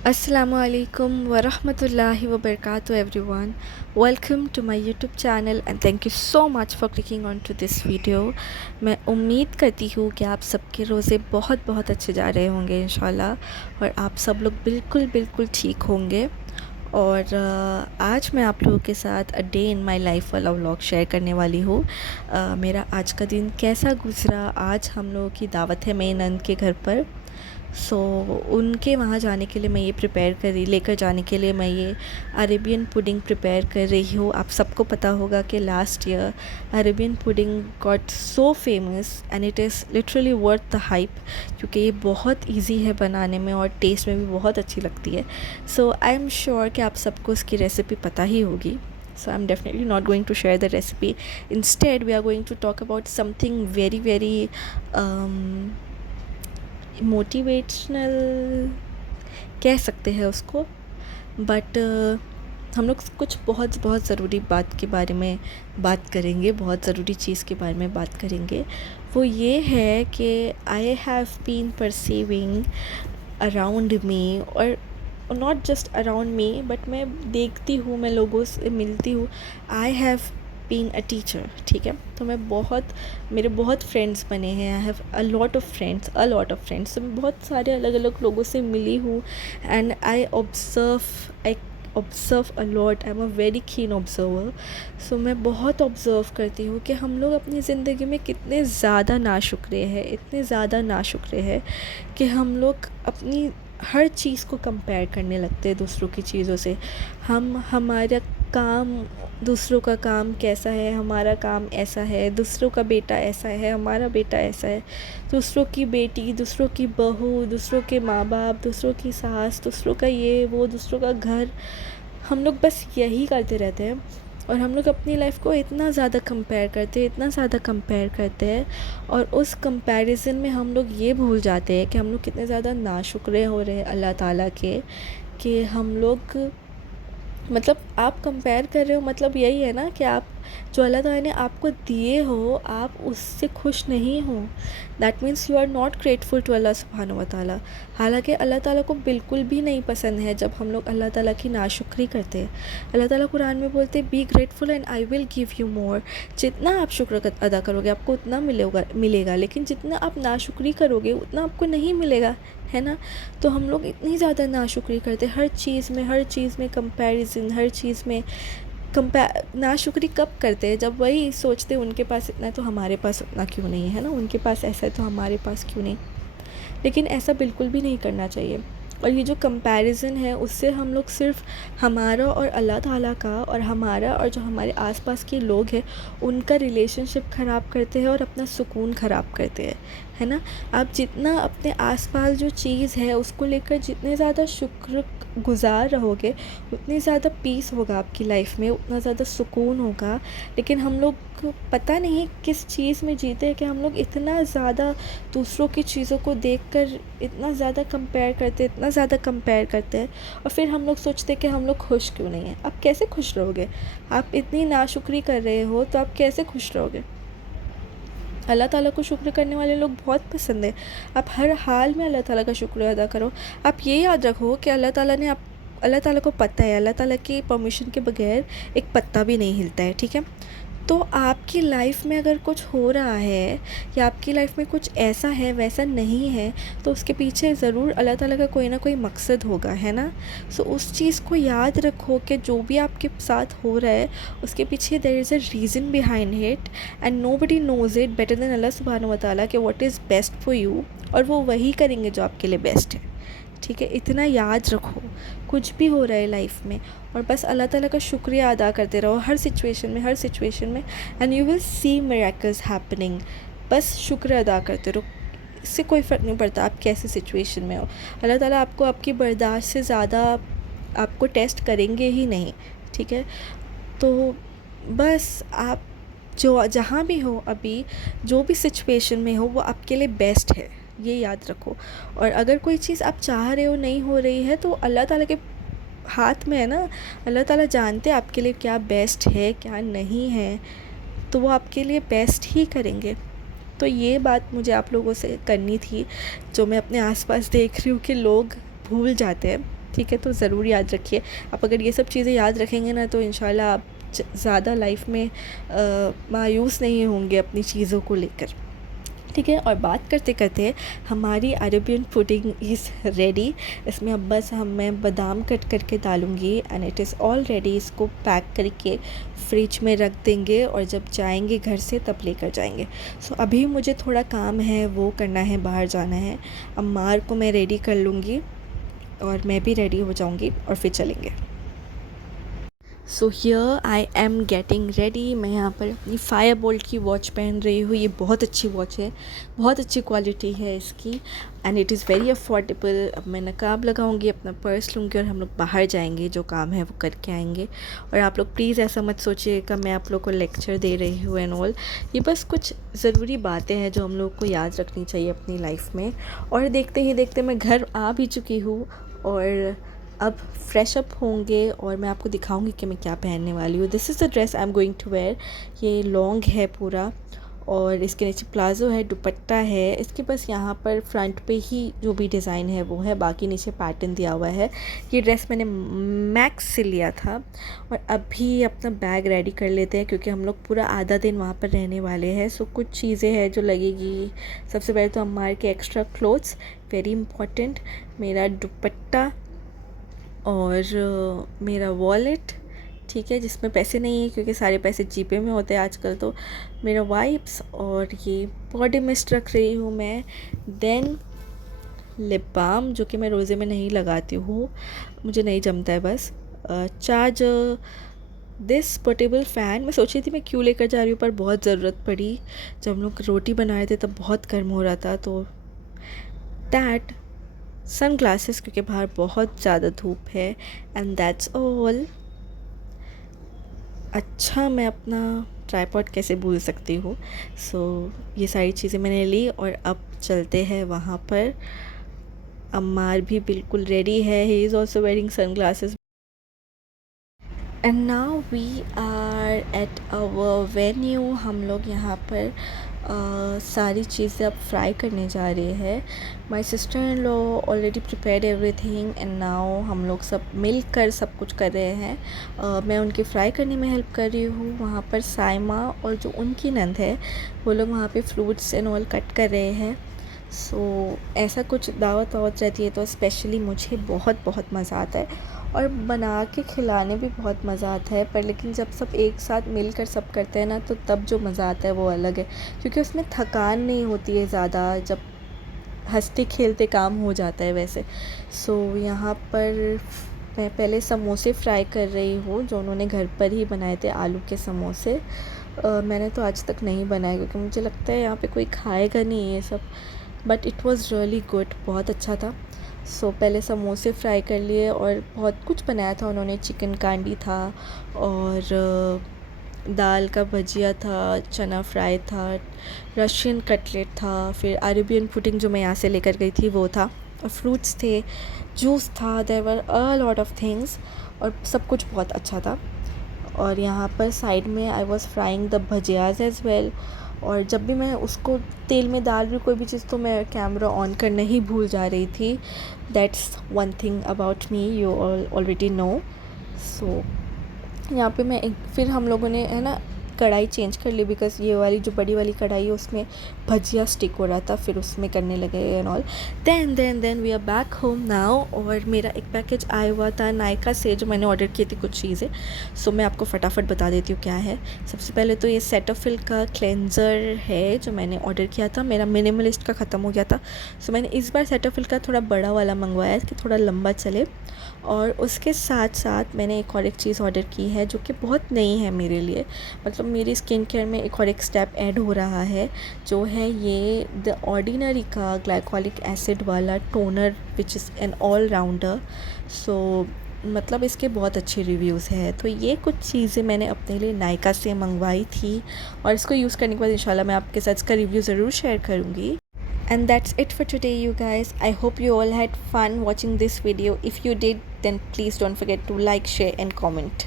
Assalamualaikum warahmatullahi wabarakatuh everyone. Welcome to my YouTube channel and thank you so much for clicking on to this video. मैं उम्मीद करती हूँ कि आप सबके रोज़े बहुत बहुत अच्छे जा रहे होंगे इंशाल्लाह और आप सब लोग बिल्कुल बिल्कुल ठीक होंगे। और आज मैं आप लोगों के साथ a day in my life वाला व्लॉग शेयर करने वाली हूँ। मेरा आज का दिन कैसा गुज़रा। आज हम लोगों की दावत है मेरी नंद के घर पर। उनके वहाँ जाने के लिए मैं ये लेकर जाने के लिए मैं ये अरेबियन पुडिंग प्रिपेयर कर रही हूँ। आप सबको पता होगा कि last year Arabian pudding got so famous and it is literally worth the hype, क्योंकि ये बहुत इजी है बनाने में और टेस्ट में भी बहुत अच्छी लगती है। सो आई एम श्योर कि आप सबको इसकी रेसिपी पता ही होगी। So I'm definitely not going to share the recipe. Instead, we are going to talk about something very motivational कह सकते हैं उसको, बट हम लोग कुछ बहुत बहुत ज़रूरी बात के बारे में बात करेंगे, बहुत ज़रूरी चीज़ के बारे में बात करेंगे। वो ये है कि I have been perceiving around me, और not just around me but मैं देखती हूँ, मैं लोगों से मिलती हूँ। I have been a teacher, ठीक है। तो मेरे बहुत फ्रेंड्स बने हैं। I have a lot of friends. तो मैं बहुत सारे अलग अलग लोगों से मिली हूँ and I observe a lot. I am a very keen observer. So मैं बहुत ऑब्ज़र्व करती हूँ कि हम लोग अपनी ज़िंदगी में कितने ज़्यादा नाशुक्रे हैं, इतने ज़्यादा नाशुक्रे हैं कि हम लोग अपनी हर चीज़ को कंपेयर करने लगते हैं दूसरों की चीज़ों से। हमारा काम, दूसरों का काम कैसा है, हमारा काम ऐसा है, दूसरों का बेटा ऐसा है, हमारा बेटा ऐसा है, दूसरों की बेटी, दूसरों की बहू, दूसरों के माँ बाप, दूसरों की सास, दूसरों का ये वो, दूसरों का घर। हम लोग बस यही करते रहते हैं और हम लोग अपनी लाइफ को इतना ज़्यादा कंपेयर करते हैं और उस कंपैरिजन में हम लोग ये भूल जाते हैं कि हम लोग कितने ज़्यादा नाशुक्रे हो रहे हैं अल्लाह ताला के, कि हम लोग, मतलब आप कंपेयर कर रहे हो, मतलब यही है ना कि आप जो अल्लाह ताला ने आपको दिए हो आप उससे खुश नहीं हो। That means you are not grateful to Allah सुब्हानहू व तआला। हालांकि अल्लाह ताला को बिल्कुल भी नहीं पसंद है जब हम लोग अल्लाह ताला की नाशुक्री करते हैं। अल्लाह ताला कुरान में बोलते हैं be grateful and I will give you more. जितना आप शुक्र अदा करोगे आपको उतना मिलेगा, लेकिन जितना आप नाशुक्री करोगे उतना आपको नहीं मिलेगा, है ना। तो हम लोग इतनी ज़्यादा नाशुक्री करते हर चीज़ में कंपैरिजन, हर चीज़ में नाशुक्री कब करते हैं, जब वही सोचते हैं उनके पास इतना है तो हमारे पास उतना क्यों नहीं है ना, उनके पास ऐसा है तो हमारे पास क्यों नहीं। लेकिन ऐसा बिल्कुल भी नहीं करना चाहिए। और ये जो कंपैरिज़न है उससे हम लोग सिर्फ हमारा और अल्लाह ताला का और हमारा और जो हमारे आसपास के लोग हैं उनका रिलेशनशिप ख़राब करते हैं और अपना सुकून ख़राब करते हैं, है ना। आप जितना अपने आसपास जो चीज़ है उसको लेकर जितने ज़्यादा शुक्र गुज़ार रहोगे उतनी ज़्यादा पीस होगा आपकी लाइफ में, उतना ज़्यादा सुकून होगा। लेकिन हम लोग पता नहीं किस चीज़ में जीते हैं कि हम लोग इतना ज़्यादा दूसरों की चीज़ों को देखकर इतना ज़्यादा कंपेयर करते हैं और फिर हम लोग सोचते हैं कि हम लोग खुश क्यों नहीं हैं। आप कैसे खुश रहोगे? आप इतनी नाशुक्री कर रहे हो तो आप कैसे खुश रहोगे? अल्लाह ताला को शुक्र करने वाले लोग बहुत पसंद है। आप हर हाल में अल्लाह ताला का शुक्र अदा करो। आप ये याद रखो कि अल्लाह ताला को पता है, अल्लाह ताला की परमिशन के बगैर एक पत्ता भी नहीं हिलता है, ठीक है। तो आपकी लाइफ में अगर कुछ हो रहा है या आपकी लाइफ में कुछ ऐसा है वैसा नहीं है तो उसके पीछे ज़रूर अल्लाह ताला का कोई ना कोई मकसद होगा, है ना। सो उस चीज़ को याद रखो कि जो भी आपके साथ हो रहा है उसके पीछे there is a reason behind it and nobody knows it better than Allah सुब्हानहू व तआला कि what is best for you, और वो वही करेंगे जो आपके लिए बेस्ट है, ठीक है। इतना याद रखो कुछ भी हो रहा है लाइफ में और बस अल्लाह ताला का शुक्रिया अदा करते रहो हर सिचुएशन में and you will see miracles happening. बस शुक्र अदा करते रहो, इससे कोई फ़र्क नहीं पड़ता आप कैसे सिचुएशन में हो। अल्लाह ताला आपको आपकी बर्दाश्त से ज़्यादा आपको टेस्ट करेंगे ही नहीं, ठीक है। तो बस आप जो जहाँ भी हो अभी, जो भी सिचुएशन में हो वो आपके लिए बेस्ट है, ये याद रखो। और अगर कोई चीज़ आप चाह रहे हो नहीं हो रही है तो अल्लाह ताला के हाथ में है ना। अल्लाह ताला जानते हैं आपके लिए क्या बेस्ट है क्या नहीं है, तो वो आपके लिए बेस्ट ही करेंगे। तो ये बात मुझे आप लोगों से करनी थी, जो मैं अपने आसपास देख रही हूँ कि लोग भूल जाते हैं। ठीक है, तो ज़रूर याद रखिए। आप अगर ये सब चीज़ें याद रखेंगे ना तो इंशाल्लाह आप ज़्यादा लाइफ में मायूस नहीं होंगे अपनी चीज़ों को लेकर। ठीक है, और बात करते करते हमारी अरेबियन पुडिंग इज़ रेडी। इसमें अब बस मैं बादाम कट करके डालूँगी and it is all ready. इसको पैक करके फ्रिज में रख देंगे और जब जाएंगे घर से तब लेकर जाएंगे। सो अभी मुझे थोड़ा काम है, वो करना है, बाहर जाना है। अम्मार को मैं रेडी कर लूँगी और मैं भी रेडी हो जाऊँगी और फिर चलेंगे। So here I am getting ready. मैं यहाँ पर अपनी फायर बोल्ट की वॉच पहन रही हूँ। ये बहुत अच्छी वॉच है, बहुत अच्छी क्वालिटी है इसकी and it is very affordable. अब मैं नकाब लगाऊंगी, अपना पर्स लूँगी और हम लोग बाहर जाएंगे, जो काम है वो करके आएंगे। और आप लोग प्लीज़ ऐसा मत सोचिएगा मैं आप लोग को लेक्चर दे रही हूँ एंड ऑल। ये बस कुछ ज़रूरी बातें हैं जो हम लोग को याद रखनी चाहिए अपनी लाइफ में। और देखते ही देखते मैं घर आ भी चुकी हूँ और अब फ्रेश अप होंगे और मैं आपको दिखाऊंगी कि मैं क्या पहनने वाली हूँ। This is the dress I am going to wear. ये लॉन्ग है पूरा और इसके नीचे प्लाज़ो है, दुपट्टा है। इसके बस यहाँ पर फ्रंट पे ही जो भी डिज़ाइन है वो है, बाकी नीचे पैटर्न दिया हुआ है। ये ड्रेस मैंने मैक्स से लिया था। और अभी अपना बैग रेडी कर लेते हैं क्योंकि हम लोग पूरा आधा दिन वहाँ पर रहने वाले हैं। सो कुछ चीज़ें हैं जो लगेगी। सबसे पहले तो अम्मार के एक्स्ट्रा क्लोथ्स, वेरी इंपॉर्टेंट, मेरा दुपट्टा और मेरा वॉलेट, ठीक है, जिसमें पैसे नहीं है क्योंकि सारे पैसे जीपे में होते हैं आजकल। तो मेरा वाइप्स और ये बॉडी मिस्ट रख रही हूँ मैं। देन लिप बाम जो कि मैं रोज़े में नहीं लगाती हूँ, मुझे नहीं जमता है बस। चार्जर, दिस पोर्टेबल फ़ैन मैं सोची थी मैं क्यों लेकर जा रही हूँ पर बहुत ज़रूरत पड़ी। जब हम लोग रोटी बना रहे थे तब बहुत गर्म हो रहा था। तो दैट, सन ग्लासेस क्योंकि बाहर बहुत ज़्यादा धूप है एंड दैट्स ऑल। अच्छा, मैं अपना ट्राइपॉड कैसे भूल सकती हूँ। सो ये सारी चीज़ें मैंने ली और अब चलते हैं वहाँ पर। अम्मार भी बिल्कुल रेडी है, he is also wearing sunglasses. And now we are at our venue. हम लोग यहाँ पर सारी चीज़ें अब फ्राई करने जा रहे हैं। My sister in law already prepared everything and now हम लोग सब मिल कर सब कुछ कर रहे हैं। मैं उनकी फ्राई करने में हेल्प कर रही हूँ। वहाँ पर साइमा और जो उनकी नंद है वो लोग वहाँ पे फ्रूट्स एंड ऑल कट कर रहे हैं। सो ऐसा कुछ दावत वावत रहती है तो स्पेशली मुझे बहुत बहुत मज़ा आता है और बना के खिलाने भी बहुत मज़ा आता है। पर लेकिन जब सब एक साथ मिलकर सब करते हैं ना तो तब जो मज़ा आता है वो अलग है क्योंकि उसमें थकान नहीं होती है ज़्यादा, जब हंसते खेलते काम हो जाता है वैसे। सो यहाँ पर मैं पहले समोसे फ्राई कर रही हूँ जो उन्होंने घर पर ही बनाए थे, आलू के समोसे। मैंने तो आज तक नहीं बनाया क्योंकि मुझे लगता है यहाँ पे कोई खाएगा नहीं ये सब, but it was really good, बहुत अच्छा था। सो पहले समोसे फ्राई कर लिए और बहुत कुछ बनाया था उन्होंने। चिकन कांडी था और दाल का भजिया था, चना फ्राई था, रशियन कटलेट था, फिर अरेबियन पुडिंग जो मैं यहाँ से लेकर गई थी वो था, और फ्रूट्स थे, जूस था, there were a lot of things और सब कुछ बहुत अच्छा था। और यहाँ पर साइड में I was frying the bhajiyas as well. और जब भी मैं उसको तेल में डाल रही कोई भी चीज़ तो मैं कैमरा ऑन करना ही भूल जा रही थी। That's one thing about me, you already know. So यहाँ पे मैं फिर हम लोगों ने है ना कढ़ाई चेंज कर ली बिकॉज़ ये वाली जो बड़ी वाली कढ़ाई है उसमें भजिया स्टिक हो रहा था, फिर उसमें करने लगे and all. Then we are back home now. और मेरा एक पैकेज आया हुआ था नायका से जो मैंने ऑर्डर की थी कुछ चीज़ें। सो मैं आपको फटाफट बता देती हूँ क्या है। सबसे पहले तो ये सेटाफिल का क्लेंज़र है जो मैंने ऑर्डर किया था, मेरा मिनिमलिस्ट का ख़त्म हो गया था। सो मैंने इस बार सेटाफिल का थोड़ा बड़ा वाला मंगवाया कि थोड़ा लंबा चले। और उसके साथ साथ मैंने एक चीज़ ऑर्डर की है जो कि बहुत नई है मेरे लिए, मतलब मेरी स्किन केयर में एक स्टेप ऐड हो रहा है जो है ये द ऑर्डिनरी का ग्लाइकोलिक एसिड वाला toner which is an all-rounder. So मतलब इसके बहुत अच्छे रिव्यूज़ हैं। तो ये कुछ चीज़ें मैंने अपने लिए नायका से मंगवाई थी और इसको यूज़ करने के बाद इंशाल्लाह मैं आपके साथ इसका रिव्यू ज़रूर शेयर करूँगी। And that's it for today, you guys. I hope you all had fun watching this video. If you did, then please don't forget to like, share and comment.